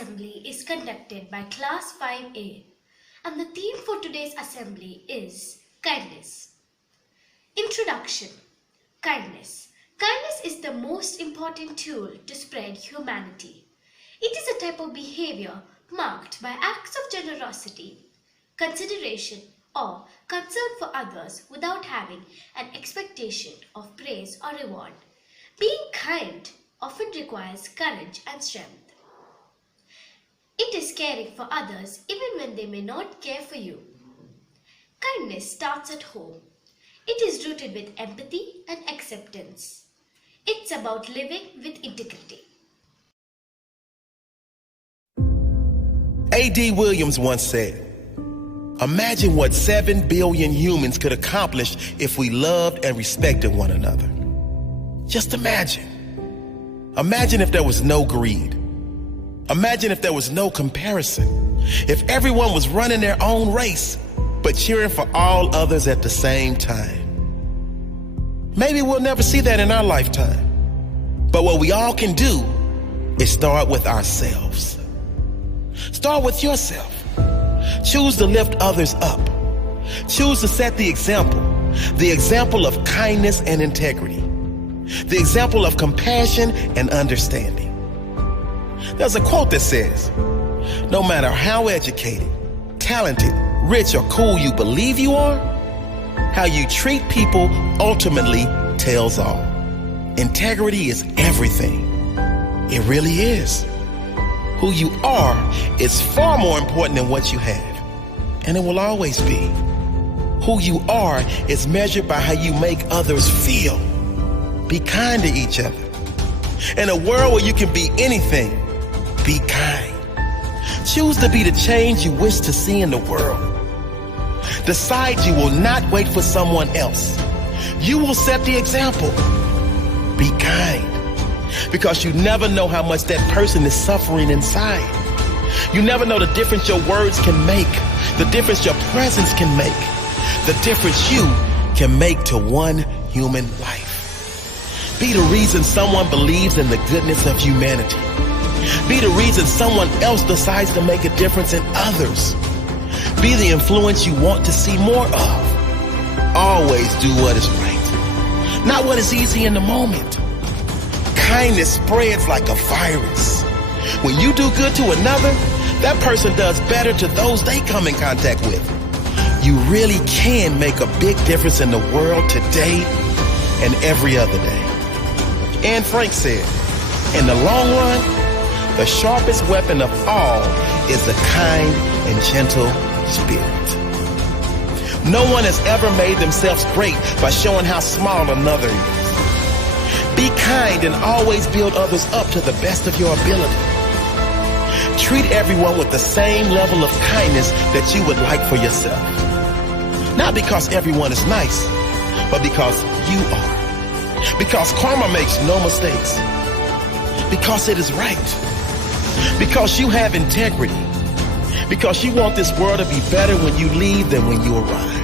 assembly is conducted by Class 5A, and the theme for today's assembly is kindness. Introduction. Kindness. Kindness is the most important tool to spread humanity. It is a type of behavior marked by acts of generosity, consideration, or concern for others without having an expectation of praise or reward. Being kind often requires courage and strength. It is caring for others even when they may not care for you. Kindness starts at home. It is rooted with empathy and acceptance. It's about living with integrity. A.D. Williams once said, "Imagine what 7 billion humans could accomplish if we loved and respected one another." Just imagine. Imagine if there was no greed. Imagine if there was no comparison. If everyone was running their own race, but cheering for all others at the same time. Maybe we'll never see that in our lifetime. But what we all can do is start with ourselves. Start with yourself. Choose to lift others up. Choose to set the example of kindness and integrity, the example of compassion and understanding. There's a quote that says, "No matter how educated, talented, rich, or cool you believe you are, how you treat people ultimately tells all." Integrity is everything. It really is. Who you are is far more important than what you have, and it will always be. Who you are is measured by how you make others feel. Be kind to each other. In a world where you can be anything, be kind. Choose to be the change you wish to see in the world. Decide you will not wait for someone else. You will set the example. Be kind. Because you never know how much that person is suffering inside. You never know the difference your words can make, the difference your presence can make, the difference you can make to one human life. Be the reason someone believes in the goodness of humanity. Be the reason someone else decides to make a difference in others. Be the influence you want to see more of. Always do what is right, not what is easy in the moment. Kindness spreads like a virus. When you do good to another, that person does better to those they come in contact with. You really can make a big difference in the world today and every other day. Anne Frank said, "In the long run, the sharpest weapon of all is a kind and gentle spirit." No one has ever made themselves great by showing how small another is. Be kind and always build others up to the best of your ability. Treat everyone with the same level of kindness that you would like for yourself. Not because everyone is nice, but because you are. Because karma makes no mistakes. Because it is right. Because you have integrity. Because you want this world to be better when you leave than when you arrive.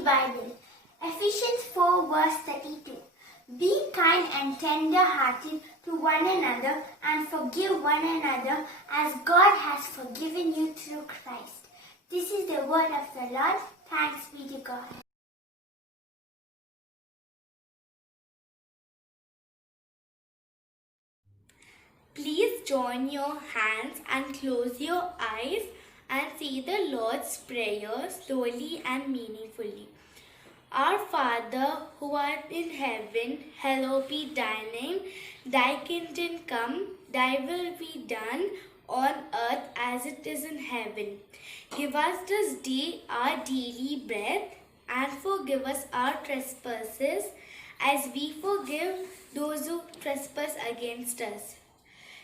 Holy Bible. Ephesians 4 verse 32. Be kind and tender-hearted to one another and forgive one another as God has forgiven you through Christ. This is the word of the Lord. Thanks be to God. Please join your hands and close your eyes and say the Lord's Prayer slowly and meaningfully. Our Father who art in heaven, hallowed be thy name. Thy kingdom come, thy will be done on earth as it is in heaven. Give us this day our daily bread and forgive us our trespasses as we forgive those who trespass against us.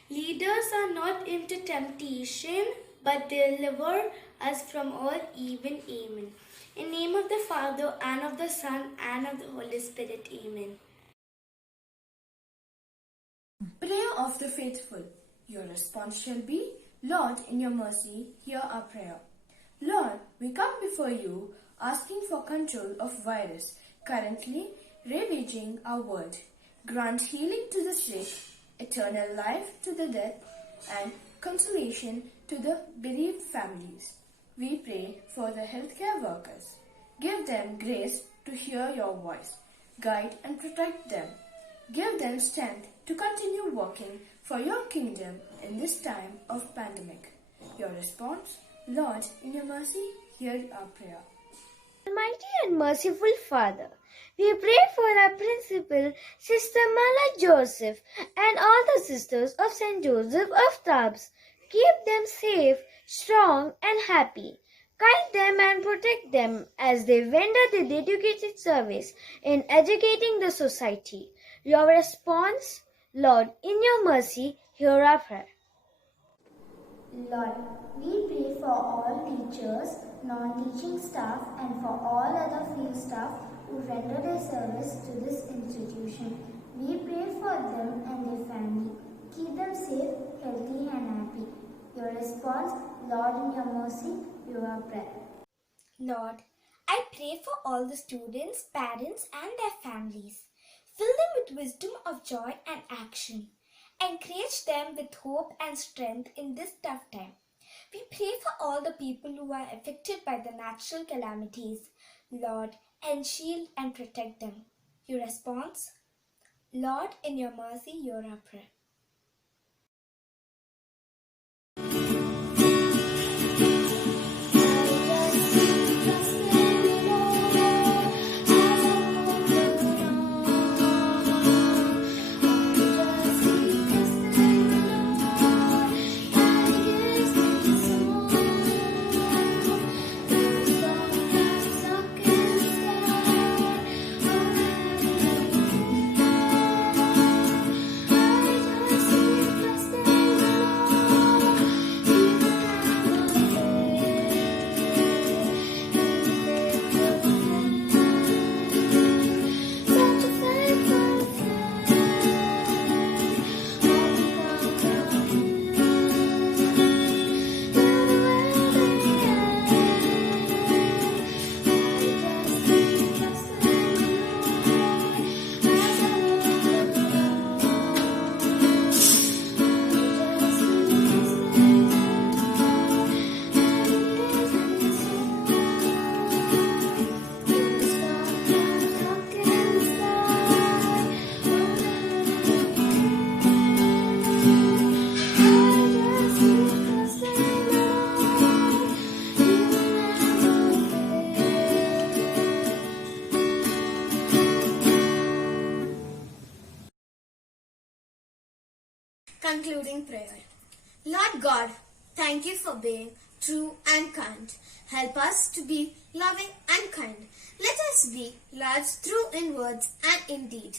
Lead us not into temptation, but deliver us from all evil. Amen. In the name of the Father, and of the Son, and of the Holy Spirit. Amen. Prayer of the Faithful. Your response shall be, Lord, in your mercy, hear our prayer. Lord, we come before you asking for control of virus currently ravaging our world. Grant healing to the sick, eternal life to the dead, and consolation to the bereaved families. We pray for the healthcare workers. Give them grace to hear your voice. Guide and protect them. Give them strength to continue working for your kingdom in this time of pandemic. Your response, Lord, in your mercy, hear our prayer. Almighty and merciful Father, we pray for our principal, Sister Mala Joseph, and all the sisters of St. Joseph of Tabs. Keep them safe, strong, and happy. Guide them and protect them as they render their dedicated service in educating the society. Your response, Lord, in your mercy, hear our prayer. Lord, we pray for all teachers, non-teaching staff, and for all other field staff who render their service to this institution. We pray for them and their family. Keep them safe, healthy, and happy. Your response, Lord, in your mercy, hear our prayer. Lord, I pray for all the students, parents, and their families. Fill them with wisdom of joy and action. Encourage them with hope and strength in this tough time. We pray for all the people who are affected by the natural calamities. Lord, shield and protect them. Your response? Lord, in your mercy, hear our prayer. Concluding prayer. Lord God, thank you for being true and kind. Help us to be loving and kind. Let us be large through in words and in deed.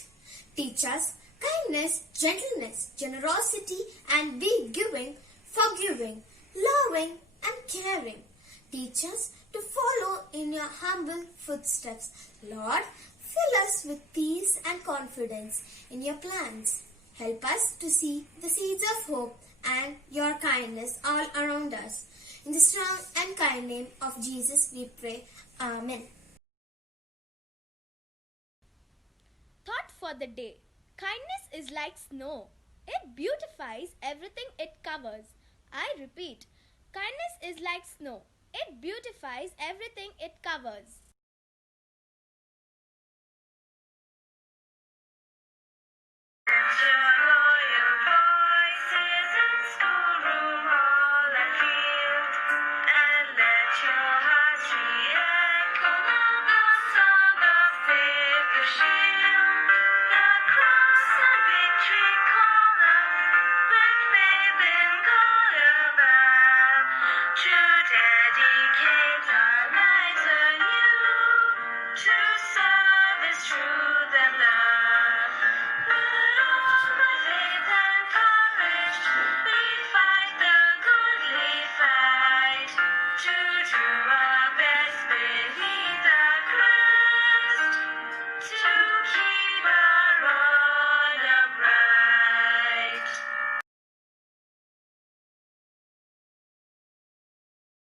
Teach us kindness, gentleness, generosity, and be giving, forgiving, loving, and caring. Teach us to follow in your humble footsteps. Lord, fill us with peace and confidence in your plans. Help us to see the seeds of hope and your kindness all around us. In the strong and kind name of Jesus we pray. Amen. Thought for the day. Kindness is like snow. It beautifies everything it covers. I repeat, kindness is like snow. It beautifies everything it covers. Dedicate our lives anew to service true.